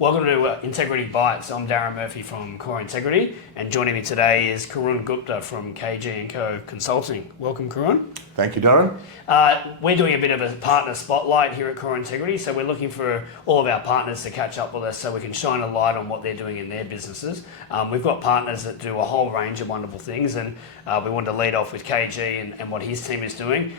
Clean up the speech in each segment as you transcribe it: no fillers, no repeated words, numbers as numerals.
Welcome to Integrity Bites. I'm Darren Murphy from Core Integrity, and joining me today is Karun Gupta from KG&Co Consulting. Welcome, Karun. Thank you, Darren. We're doing a bit of a partner spotlight here at Core Integrity, so we're looking for all of our partners to catch up with us so we can shine a light on what they're doing in their businesses. We've got partners that do a whole range of wonderful things, and we wanted to lead off with KG and what his team is doing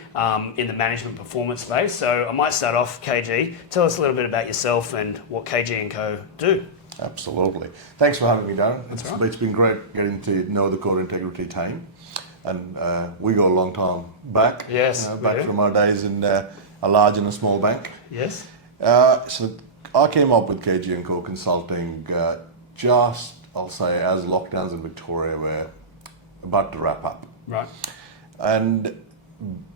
in the management performance space. So I might start off, KG. Tell us a little bit about yourself and what KG&Co do. Absolutely. Thanks for having me, Darren. Right. It's been great getting to know the Core Integrity team. And we go a long time back. Yes, back from our days in a large and a small bank. Yes. So I came up with KG&Co Consulting just, I'll say, as lockdowns in Victoria were about to wrap up. Right. And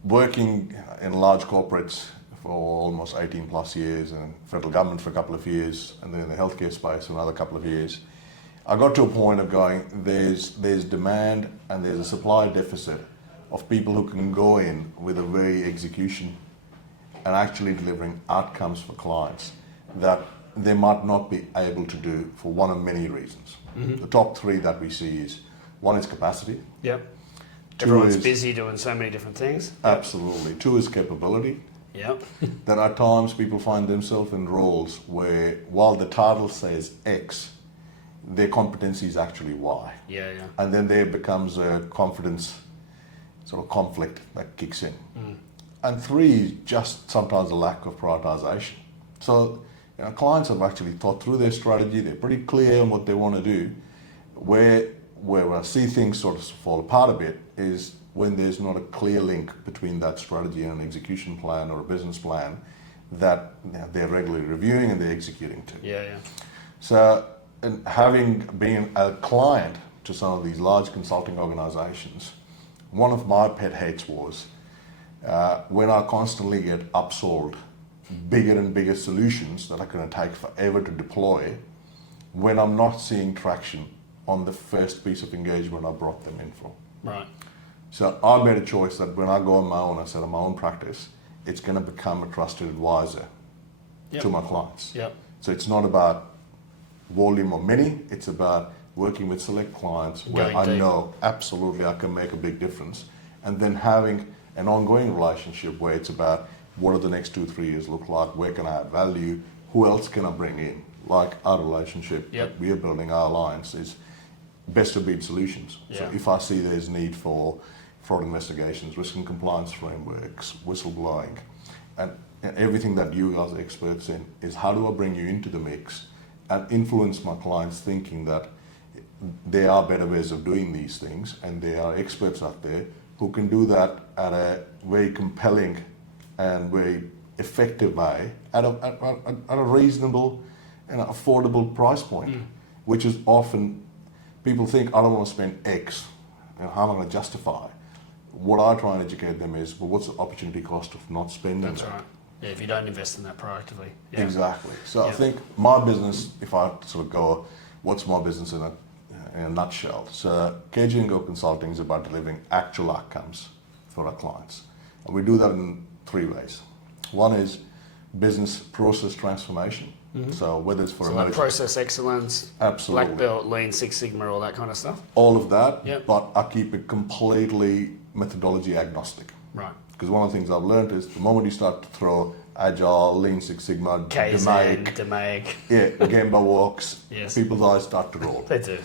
working in large corporates for almost 18 plus years, and federal government for a couple of years, and then in the healthcare space for another couple of years, I got to a point of going, there's demand and there's a supply deficit of people who can go in with a very execution and actually delivering outcomes for clients that they might not be able to do for one of many reasons. Mm-hmm. The top three that we see is, one is capacity. Yep. Everyone's busy doing so many different things. Absolutely. Two is capability. Yep. That at times people find themselves in roles where, while the title says X, their competency is actually Y. Yeah. And then there becomes a confidence sort of conflict that kicks in. Mm. And three is just sometimes a lack of prioritization. So clients have actually thought through their strategy, they're pretty clear on what they want to do. Where I see things sort of fall apart a bit is when there's not a clear link between that strategy and an execution plan or a business plan that they're regularly reviewing and they're executing to. Yeah. So, and having been a client to some of these large consulting organizations, one of my pet hates was when I constantly get upsold bigger and bigger solutions that are going to take forever to deploy when I'm not seeing traction on the first piece of engagement I brought them in for. Right. So I made a choice that when I go on my own, I set up my own practice, it's going to become a trusted advisor to my clients. Yep. So it's not about volume or many, it's about working with select clients where I know absolutely I can make a big difference, and then having an ongoing relationship where it's about what do the next 2-3 years look like, where can I add value, who else can I bring in, like our relationship that we are building, our alliance is best of breed solutions. Yeah. So if I see there's need for fraud investigations, risk and compliance frameworks, whistleblowing, and everything that you guys are experts in is how do I bring you into the mix and influence my clients thinking that there are better ways of doing these things and there are experts out there who can do that at a very compelling and very effective way at a reasonable and affordable price point, which is often people think, I don't want to spend X, and how am I going to justify? What I try and educate them is, well, what's the opportunity cost of not spending that? That's right. Yeah, if you don't invest in that proactively. Yeah. Exactly. So I think my business, if I sort of go, what's my business in a nutshell? So KG&Co Consulting is about delivering actual outcomes for our clients. And we do that in three ways. One is business process transformation. Mm-hmm. So whether it's for like process excellence, absolutely, Black Belt, Lean Six Sigma, all that kind of stuff. All of that, but I keep it completely methodology agnostic. Right. Because one of the things I've learned is the moment you start to throw Agile, Lean Six Sigma, DMAIC, Gemba walks, people's eyes start to roll. They do.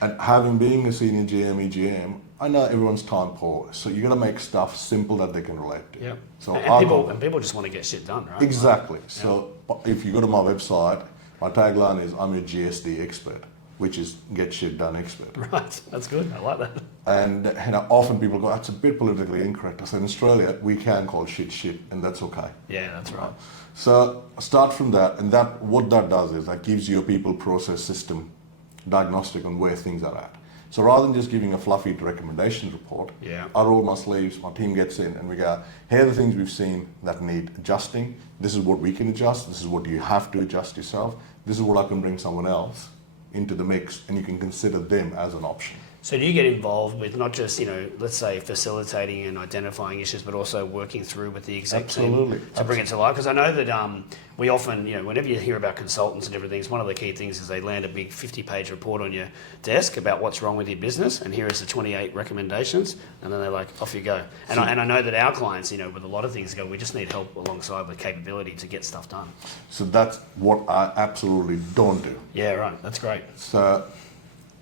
And being a senior GM, EGM, I know everyone's time poor, so you got to make stuff simple that they can relate to. Yep. So and people just want to get shit done, right? Exactly. So if you go to my website, my tagline is I'm a GSD expert, which is get shit done expert. Right. That's good. I like that. And often people go, that's a bit politically incorrect. I said in Australia we can call shit, and that's okay. Yeah, that's right. So start from that, and that what that does is that gives you a people process system diagnostic on where things are at. So rather than just giving a fluffy recommendations report, I roll my sleeves, my team gets in, and we go, here are the things we've seen that need adjusting. This is what we can adjust. This is what you have to adjust yourself. This is what I can bring someone else into the mix, and you can consider them as an option. So do you get involved with not just, let's say facilitating and identifying issues, but also working through with the exec team to bring it to life? Because I know that we often, whenever you hear about consultants and everything, one of the key things is they land a big 50-page report on your desk about what's wrong with your business, and here is the 28 recommendations, and then they're like, off you go. And I know that our clients, with a lot of things, we just need help alongside with capability to get stuff done. So that's what I absolutely don't do. Yeah, right. That's great. So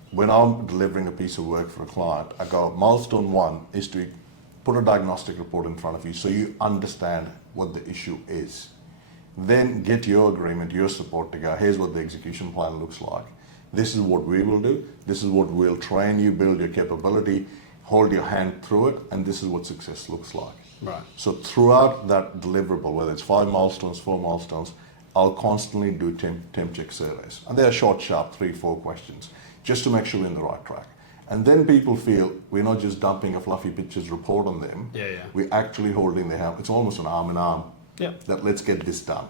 when I'm delivering a piece of work for a client, I go, milestone 1 is to put a diagnostic report in front of you so you understand what the issue is. Then get your agreement, your support to go, here's what the execution plan looks like. This is what we will do. This is what we'll train you, build your capability, hold your hand through it, and this is what success looks like. Right. So throughout that deliverable, whether it's 5 milestones, 4 milestones, I'll constantly do temp check surveys. And they're short, sharp, 3-4 questions, just to make sure we're in the right track. And then people feel we're not just dumping a fluffy pictures report on them. Yeah. We're actually holding their hand. It's almost an arm in arm. Yep. That let's get this done.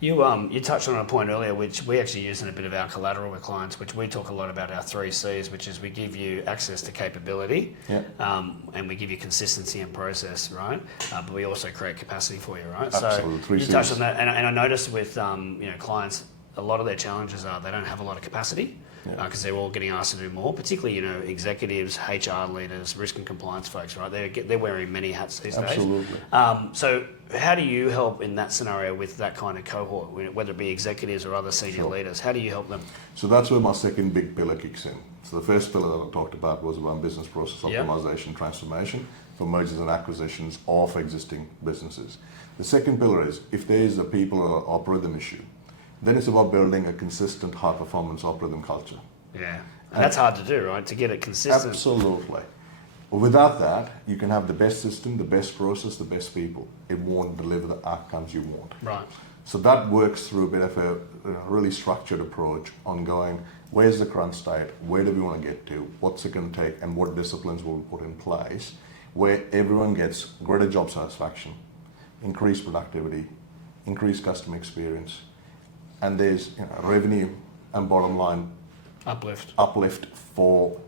You touched on a point earlier, which we actually use in a bit of our collateral with clients, which we talk a lot about our 3 Cs, which is we give you access to capability, and we give you consistency and process, right? But we also create capacity for you, right? Absolutely. So you touched on that, and I noticed with clients, a lot of their challenges are they don't have a lot of capacity. Because they're all getting asked to do more, particularly executives, HR leaders, risk and compliance folks, right? They're wearing many hats these days. Absolutely. So how do you help in that scenario with that kind of cohort, whether it be executives or other senior leaders? How do you help them? So that's where my second big pillar kicks in. So the first pillar that I talked about was around business process optimization, transformation for mergers and acquisitions of existing businesses. The second pillar is if there is a people or algorithm issue, then it's about building a consistent high-performance algorithm culture. Yeah, and that's hard to do, right? To get it consistent. Absolutely. Without that, you can have the best system, the best process, the best people. It won't deliver the outcomes you want. Right. So that works through a bit of a really structured approach on going, where's the current state, where do we want to get to, what's it going to take, and what disciplines will we put in place, where everyone gets greater job satisfaction, increased productivity, increased customer experience, and there's revenue and bottom line uplift for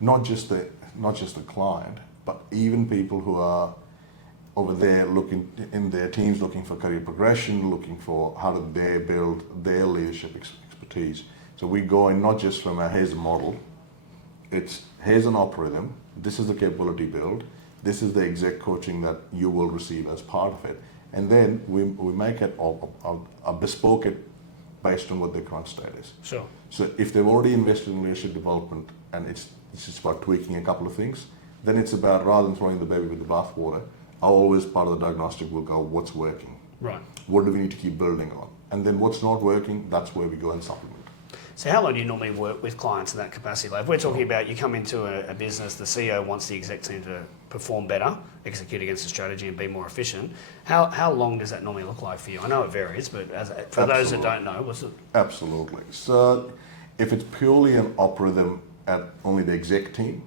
not just the client, but even people who are over there looking in their teams, looking for career progression, looking for how do they build their leadership expertise. So we go in not just from here's a model, it's here's an algorithm, this is the capability build, this is the exec coaching that you will receive as part of it, and then we make it a bespoke it based on what their current state is. Sure. So if they've already invested in leadership development and it's just about tweaking a couple of things, then it's about, rather than throwing the baby with the bathwater, always part of the diagnostic will go, what's working? Right. What do we need to keep building on? And then what's not working, that's where we go and supplement. So how long do you normally work with clients in that capacity? Like if we're talking about you come into a business, the CEO wants the exec team to perform better, execute against the strategy and be more efficient. How long does that normally look like for you? I know it varies, but for those that don't know, what's it? Absolutely. So if it's purely an algorithm at only the exec team,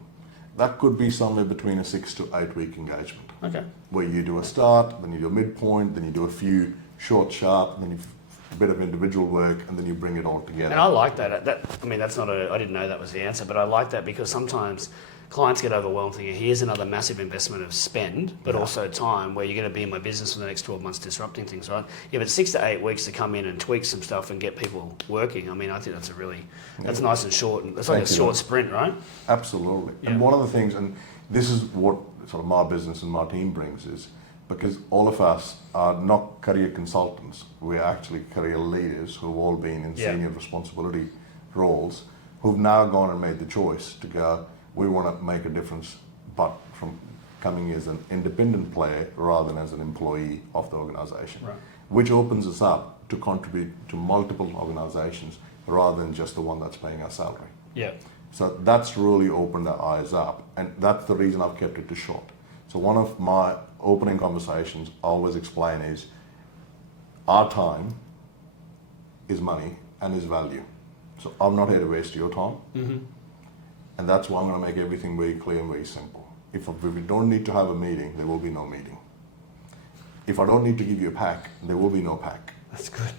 that could be somewhere between a 6 to 8 week engagement. Okay. Where you do a start, then you do a midpoint, then you do a few short, sharp, then you a bit of individual work, and then you bring it all together. And I like that. That's not I didn't know that was the answer, but I like that because sometimes clients get overwhelmed thinking, here's another massive investment of spend, but also time where you're going to be in my business for the next 12 months disrupting things, right? Yeah, but 6 to 8 weeks to come in and tweak some stuff and get people working. I mean, I think that's nice and short. It's like a short sprint, right? Absolutely. Yeah. And one of the things, and this is what sort of my business and my team brings is, because all of us are not career consultants, we're actually career leaders who've all been in senior responsibility roles, who've now gone and made the choice to go, we want to make a difference, but from coming as an independent player rather than as an employee of the organization, right. Which opens us up to contribute to multiple organizations rather than just the one that's paying our salary. Yeah. So that's really opened our eyes up, and that's the reason I've kept it too short. So one of my opening conversations I always explain is our time is money and is value. So I'm not here to waste your time. Mm-hmm. And that's why I'm going to make everything very clear and very simple. If we don't need to have a meeting, there will be no meeting. If I don't need to give you a pack, there will be no pack. That's good.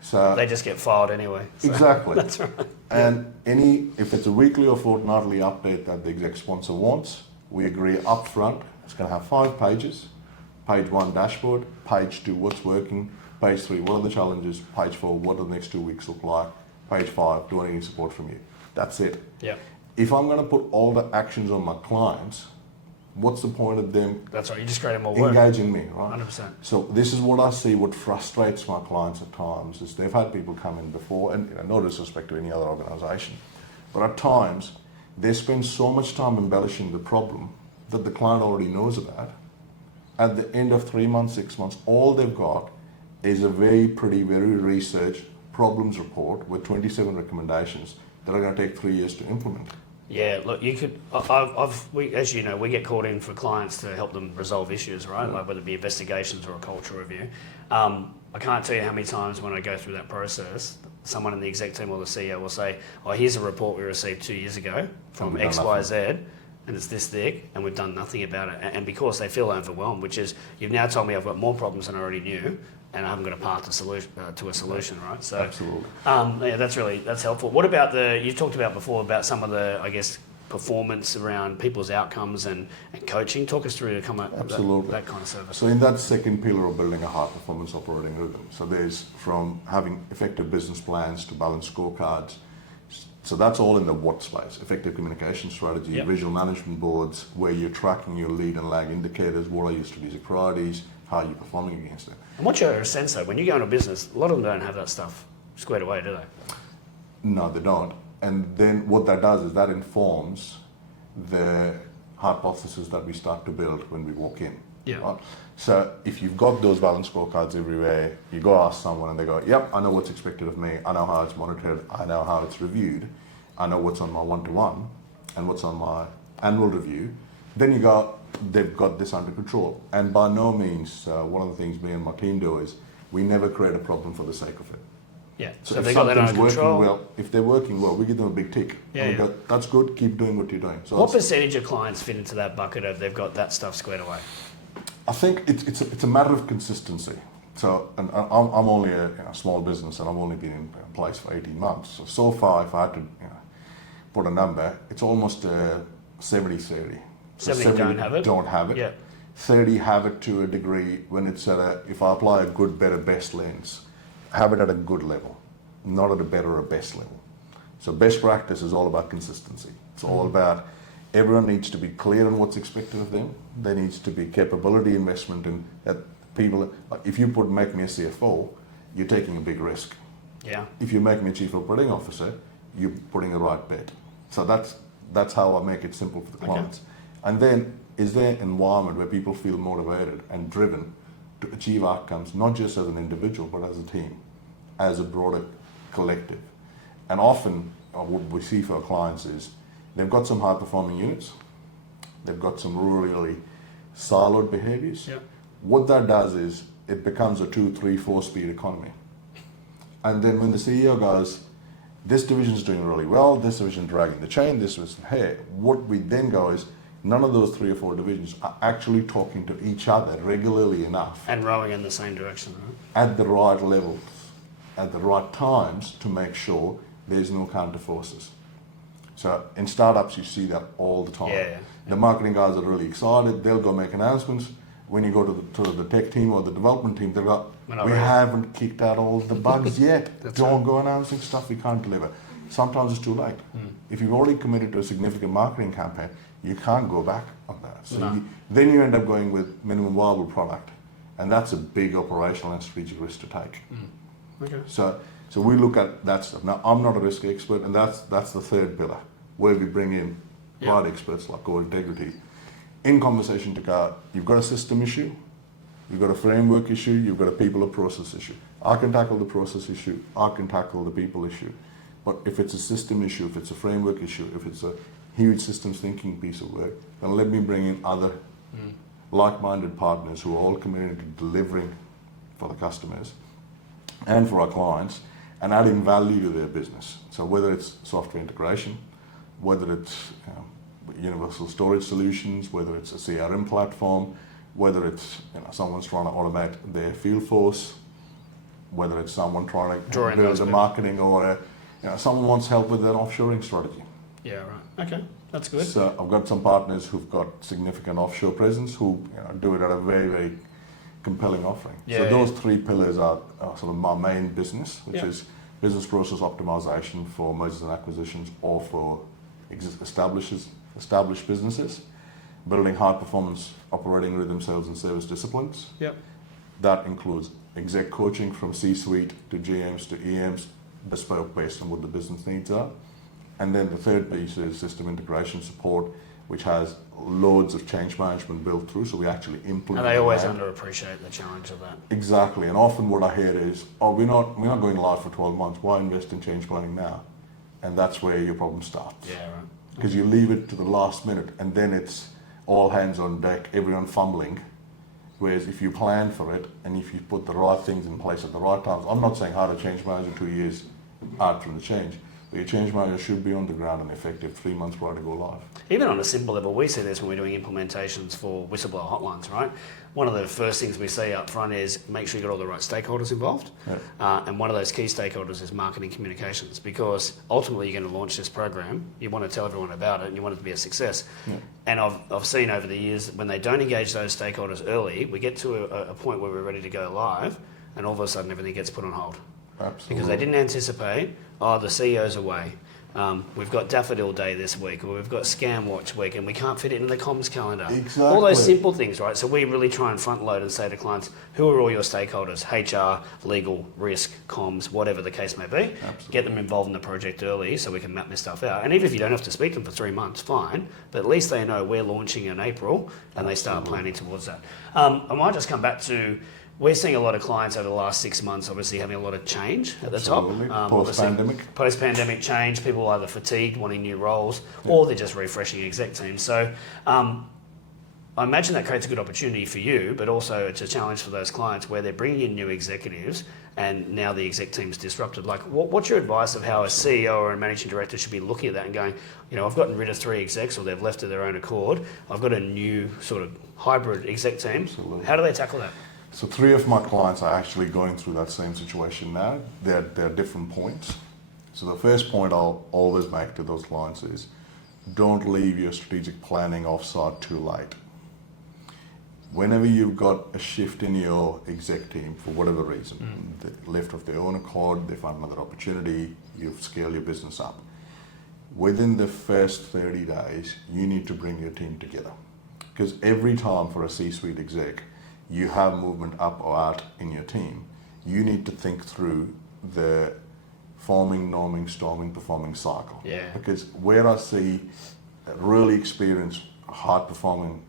So they just get filed anyway. So. Exactly. That's right. And if it's a weekly or fortnightly update that the exec sponsor wants, we agree up front. It's going to have 5 pages. Page 1, dashboard. Page 2, what's working. Page 3, what are the challenges? Page 4, what do the next 2 weeks look like? Page 5, do I need support from you? That's it. Yeah. If I'm going to put all the actions on my clients, what's the point of them That's right. You just created more work. engaging me, right? 100%. So this is what I see, what frustrates my clients at times, is they've had people come in before, and no disrespect to any other organisation, but at times they spend so much time embellishing the problem that the client already knows about. At the end of 3 months, 6 months, all they've got is a very pretty, very researched problems report with 27 recommendations that are going to take 3 years to implement. Yeah, look, you could. As you know, we get called in for clients to help them resolve issues, right? Like whether it be investigations or a culture review. I can't tell you how many times when I go through that process, someone in the exec team or the CEO will say, "Oh, here's a report we received 2 years ago from X, Y, Z, and it's this thick, and we've done nothing about it." And because they feel overwhelmed, which is, you've now told me I've got more problems than I already knew, and I haven't got a path to a solution, right? So, Absolutely. yeah, that's helpful. What about you talked about before about some of the, I guess, performance around people's outcomes and coaching. Talk us through Absolutely. that kind of service. So in that second pillar of building a high performance operating rhythm, so there's from having effective business plans to balanced scorecards. So that's all in the what space: effective communication strategy, Yep. visual management boards, where you're tracking your lead and lag indicators, what are your strategic priorities, how are you performing against it. And what's your sense though, when you go into business, a lot of them don't have that stuff squared away, do they? No, they don't. And then what that does is that informs the hypothesis that we start to build when we walk in. Yeah. Right? So if you've got those balanced scorecards everywhere, you go ask someone and they go, "Yep, I know what's expected of me. I know how it's monitored. I know how it's reviewed. I know what's on my one-to-one and what's on my annual review." Then you go, they've got this under control. And by no means, one of the things me and my team do is we never create a problem for the sake of it. Yeah. So So if they got that something's under working control. well, if they're working well, we give them a big tick. Yeah, And we yeah. go, "That's good, keep doing what you're doing." So What percentage of clients fit into that bucket of they've got that stuff squared away? I think it's a matter of consistency. So, and I'm only a small business, and I've only been in place for 18 months. So far, if I had to put a number, it's almost 70-30. So 70 don't have it? Don't have it. Yeah. 30 have it to a degree when it's if I apply a good, better, best lens, have it at a good level, not at a better or best level. So best practice is all about consistency. It's all about everyone needs to be clear on what's expected of them. There needs to be capability investment in that people. Like if you make me a CFO, you're taking a big risk. Yeah. If you make me a chief operating officer, you're putting the right bet. So that's how I make it simple for the clients. And then is there an environment where people feel motivated and driven to achieve outcomes, not just as an individual, but as a team, as a broader collective. And often what we see for our clients is they've got some high performing units, they've got some really siloed behaviors. Yeah. What that does is it becomes a 2, 3, 4 speed economy. And then when the CEO goes, "This division's doing really well, this division dragging the chain, this was, hey," what we then go is none of those 3 or 4 divisions are actually talking to each other regularly enough And rowing in the same direction, right? at the right levels, at the right times to make sure there's no counter forces. So in startups, you see that all the time. Yeah. The marketing guys are really excited. They'll go make announcements. When you go to the tech team or the development team, they'll go, "We haven't kicked out all the bugs yet. Don't go announcing stuff we can't deliver." Sometimes it's too late. If you've already committed to a significant marketing campaign, you can't go back on that. So then you end up going with minimum viable product. And that's a big operational and strategic risk to take. Okay. So we look at that stuff. Now, I'm not a risk expert, and that's the third pillar, where we bring in right experts like core integrity in conversation to go, you've got a system issue, you've got a framework issue, you've got a people or process issue. I can tackle the process issue, I can tackle the people issue. But if it's a system issue, if it's a framework issue, if it's a huge systems thinking piece of work, then let me bring in other like-minded partners who are all committed to delivering for the customers and for our clients and adding value to their business. So whether it's software integration, whether it's universal storage solutions, whether it's a CRM platform, whether it's someone's trying to automate their field force, whether it's someone trying to build a marketing or someone wants help with an offshoring strategy. Yeah, right. Okay, that's good. So I've got some partners who've got significant offshore presence who do it at a very, very compelling offering. Yeah, So yeah. those three pillars are sort of my main business, which Yeah. is business process optimization for mergers and acquisitions or for established businesses, building high performance operating rhythm, sales and service disciplines. Yep. That includes exec coaching from C-suite to GMs to EMs, bespoke based on what the business needs are. And then the third piece is system integration support, which has loads of change management built through, so we actually implement. And they always that. underappreciate the challenge of that. Exactly, and often what I hear is, "Oh, we're not going live for 12 months. Why invest in change planning now?" And that's where your problem starts. Yeah, right. Because you leave it to the last minute, and then it's all hands on deck, everyone fumbling. Whereas if you plan for it and if you put the right things in place at the right times, I'm not saying hire a change manager 2 years out from the change, but your change manager should be on the ground and effective 3 months prior to go live. Even on a simple level, we see this when we're doing implementations for whistleblower hotlines, right? One of the first things we see up front is make sure you got all the right stakeholders involved. Yeah. And one of those key stakeholders is marketing communications, because ultimately you're going to launch this program, you want to tell everyone about it and you want it to be a success. Yeah. And I've seen over the years, when they don't engage those stakeholders early, we get to a point where we're ready to go live and all of a sudden everything gets put on hold. Absolutely. Because they didn't anticipate, the CEO's away. We've got Daffodil Day this week, or we've got Scam Watch week, and we can't fit it in the comms calendar. Exactly. All those simple things, right? So we really try and front load and say to clients, who are all your stakeholders? HR, legal, risk, comms, whatever the case may be. Absolutely. Get them involved in the project early so we can map this stuff out. And even if you don't have to speak to them for 3 months, fine. But at least they know we're launching in April and they start planning towards that. I might just come back to, we're seeing a lot of clients over the last 6 months, obviously having a lot of change at the Absolutely. top. Post-pandemic. Post-pandemic change, people are either fatigued, wanting new roles, or they're just refreshing exec teams. So I imagine that creates a good opportunity for you, but also it's a challenge for those clients where they're bringing in new executives and now the exec team's disrupted. Like, what's your advice of how a CEO or a managing director should be looking at that and going, I've gotten rid of 3 execs or they've left of their own accord. I've got a new sort of hybrid exec team. Absolutely. How do they tackle that? So 3 of my clients are actually going through that same situation now. They're different points. So the first point I'll always make to those clients is, don't leave your strategic planning offsite too late. Whenever you've got a shift in your exec team for whatever reason, they left of their own accord, they find another opportunity, you've scaled your business up. Within the first 30 days, you need to bring your team together. Because every time for a C-suite exec, you have movement up or out in your team, you need to think through the forming, norming, storming, performing cycle. Yeah. Because where I see really experienced, high-performing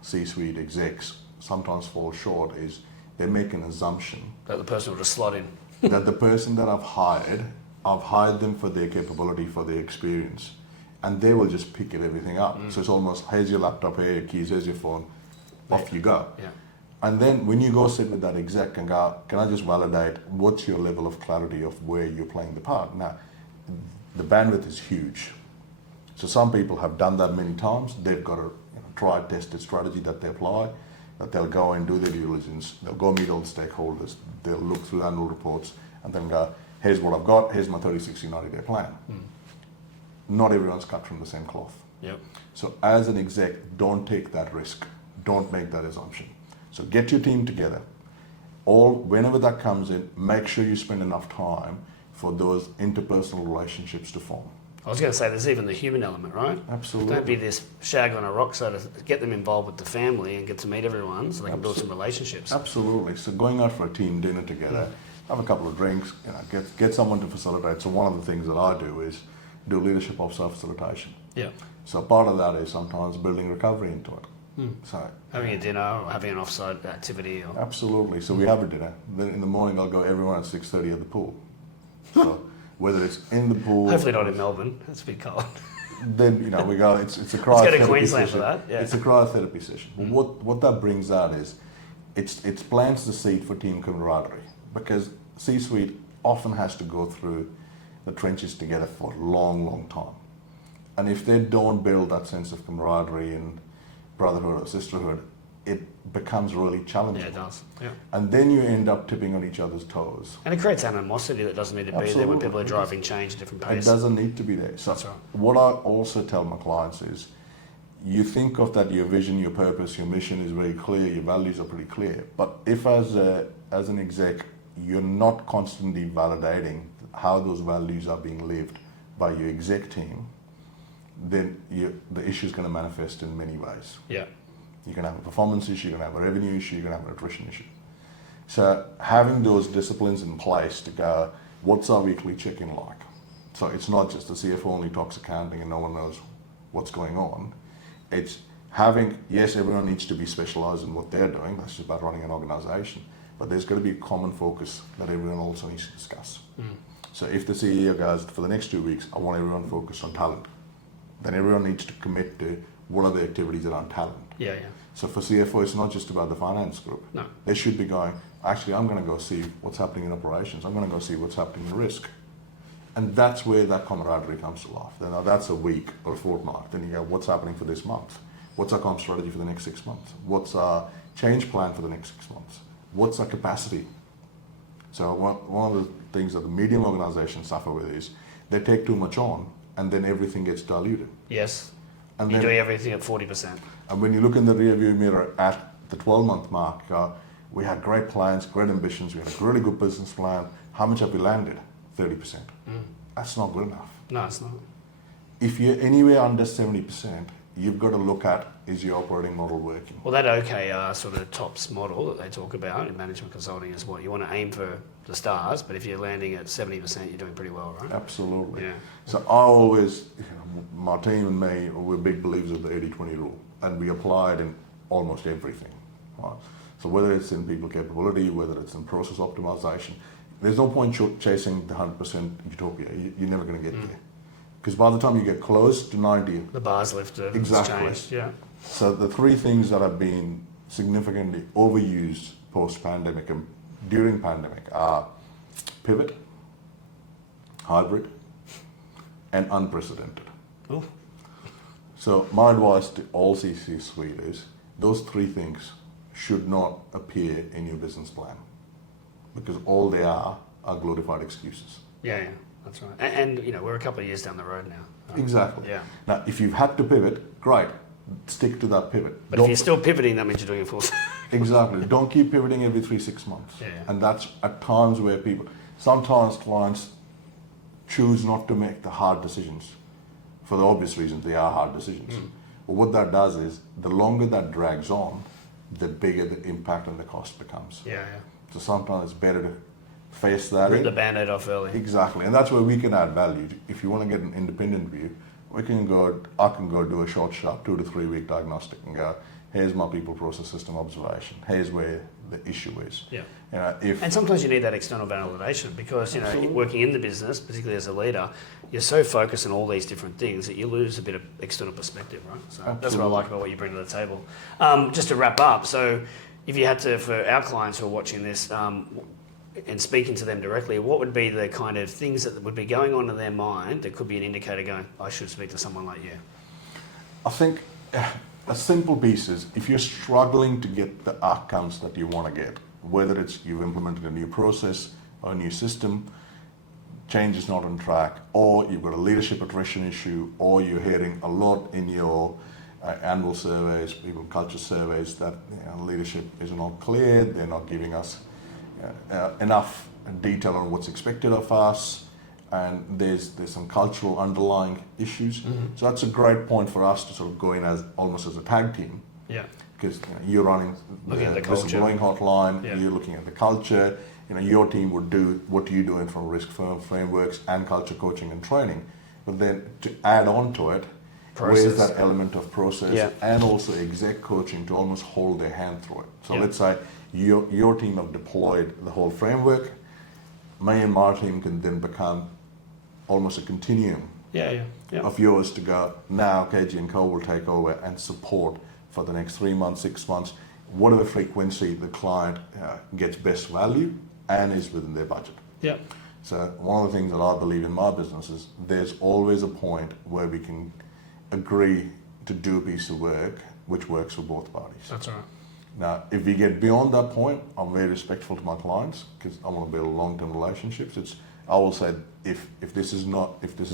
C-suite execs sometimes fall short is they make an assumption That the person will just slot in. that the person that I've hired them for their capability, for their experience, and they will just pick everything up. So it's almost, here's your laptop, here are your keys, here's your phone, off you go. Yeah. And then when you go sit with that exec and go, can I just validate what's your level of clarity of where you're playing the part? Now, the bandwidth is huge. So some people have done that many times. They've got a tried, tested strategy that they apply, that they'll go and do their due diligence. They'll go meet all the stakeholders. They'll look through annual reports and then go, here's what I've got. Here's my 30, 60, 90-day plan. Not everyone's cut from the same cloth. Yep. So as an exec, don't take that risk. Don't make that assumption. So get your team together. Whenever that comes in, make sure you spend enough time for those interpersonal relationships to form. I was going to say, there's even the human element, right? Absolutely. Don't be this shag on a rock, so to get them involved with the family and get to meet everyone so they can build some relationships. Absolutely. So going out for a team dinner together, have a couple of drinks, get someone to facilitate. So one of the things that I do is do leadership offsite facilitation. Yeah. So part of that is sometimes building recovery into it. So Having a dinner or having an offsite activity. Or... Absolutely. So we have a dinner. Then in the morning, I'll go everyone at 6:30 at the pool. So whether it's in the pool, Hopefully not in Melbourne. It's a bit cold. then we go. It's a Let's cryotherapy go to Queensland session. for that. Yeah. It's a cryotherapy session. Well, what that brings out is it plants the seed for team camaraderie, because C-suite often has to go through the trenches together for a long, long time, and if they don't build that sense of camaraderie and brotherhood or sisterhood, it becomes really challenging. Yeah, it does. Yeah. And then you end up tipping on each other's toes. And it creates animosity that doesn't need to be there when Absolutely. people are driving change at different It pace. doesn't need to be there. So That's right. what I also tell my clients is, you think of that, your vision, your purpose, your mission is very clear, your values are pretty clear. But if as an exec, you're not constantly validating how those values are being lived by your exec team, then the issue is going to manifest in many ways. Yeah. You can have a performance issue, you can have a revenue issue, you can have an attrition issue. So having those disciplines in place to go, what's our weekly check-in like? So it's not just the CFO only talks accounting and no one knows what's going on. It's having, yes, everyone needs to be specialised in what they're doing. That's just about running an organisation. But there's got to be a common focus that everyone also needs to discuss. So if the CEO goes, for the next 2 weeks, I want everyone focused on talent, then everyone needs to commit to what are the activities around talent. Yeah. So for CFO, it's not just about the finance group. No. They should be going, actually, I'm going to go see what's happening in operations. I'm going to go see what's happening in risk. And that's where that camaraderie comes to life. Then now that's a week or a fortnight. Then you go, what's happening for this month? What's our comp strategy for the next 6 months? What's our change plan for the next 6 months? What's our capacity? So one of the things that the medium organizations suffer with is they take too much on and then everything gets diluted. Yes. And You're then, doing everything at 40%. and when you look in the rearview mirror at the 12-month mark, we had great plans, great ambitions, we had a really good business plan. How much have we landed? 30%. That's not good enough. No, it's not. If you're anywhere under 70%, you've got to look at, is your operating model working? Well, that OKR sort of TOPS model that they talk about in management consulting is what you want to aim for the stars, but if you're landing at 70%, you're doing pretty well, right? Absolutely. Yeah. So I always, my team and me, we're big believers of the 80-20 rule, and we apply it in almost everything. Right? So whether it's in people capability, whether it's in process optimization, there's no point chasing the 100% utopia. You're never going to get there. Because by the time you get close to 90, The bar's lifted. Exactly. It's changed. Yeah. so the three things that have been significantly overused post-pandemic and during pandemic are pivot, hybrid, and unprecedented. Oh. So my advice to all C-suite is those three things should not appear in your business plan, because all they are glorified excuses. Yeah, that's right. And you know, we're a couple of years down the road now. Exactly. Yeah. Now, if you've had to pivot, great, stick to that pivot. But if you're still pivoting, that means you're doing it full. Exactly. Don't keep pivoting every 3-6 months. Yeah. And that's at times where sometimes clients choose not to make the hard decisions. For the obvious reasons, they are hard decisions. But what that does is, the longer that drags on, the bigger the impact and the cost becomes. Yeah. So sometimes it's better to face that Rip in. the band-aid off early. Exactly. And that's where we can add value. If you want to get an independent view, I can go do a short, sharp 2 to 3 week diagnostic and go, here's my people process system observation. Here's where the issue is. Yeah. You know, And sometimes you need that external validation because, you know, Absolutely. working in the business, particularly as a leader, you're so focused on all these different things that you lose a bit of external perspective, right? So that's what I Absolutely. like about what you bring to the table. Just to wrap up, so if you had to, for our clients who are watching this, and speaking to them directly, what would be the kind of things that would be going on in their mind that could be an indicator going, I should speak to someone like you? I think a simple piece is, if you're struggling to get the outcomes that you want to get, whether it's you've implemented a new process or a new system, change is not on track, or you've got a leadership attrition issue, or you're hearing a lot in your annual surveys, people culture surveys, that leadership is not clear, they're not giving us enough detail on what's expected of us, and there's some cultural underlying issues. So that's a great point for us to sort of go in as almost as a tag team. Yeah. Because you're running Looking at the the culture. whistleblowing hotline, Yeah. you're looking at the culture. Your team would do what you're doing from risk frameworks and culture coaching and training. But then to add on to it, where's Process. that element of process Yeah. and also exec coaching to almost hold their hand through it. So Yeah. let's say your team have deployed the whole framework, me and my team can then become almost a continuum Yeah. of yours to go, now KG and Co will take over and support for the next 3 months, 6 months, whatever frequency the client gets best value and is within their budget. Yeah. So one of the things that I believe in my business is there's always a point where we can agree to do a piece of work which works for both parties. That's all right. Now, if we get beyond that point, I'm very respectful to my clients because I want to build long-term relationships. I will say if this is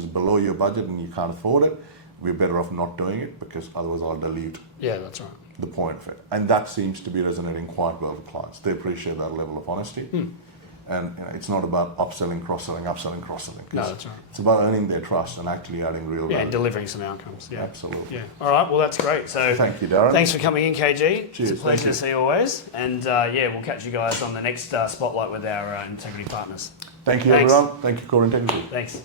below your budget and you can't afford it, we're better off not doing it because otherwise I'll dilute Yeah, that's right. the point of it. And that seems to be resonating quite well with clients. They appreciate that level of honesty. And it's not about upselling, cross-selling, upselling, cross-selling. No, that's right. It's about earning their trust and actually adding real Yeah, value. and delivering some outcomes. Yeah. Absolutely. Yeah. All right. Well, that's great. So Thank you, Darren. thanks for coming in, KG. Cheers, It's a pleasure thank you. to see you always. And yeah, we'll catch you guys on the next spotlight with our integrity partners. Thank you, Thanks. everyone. Thank you, Core Integrity. Thanks.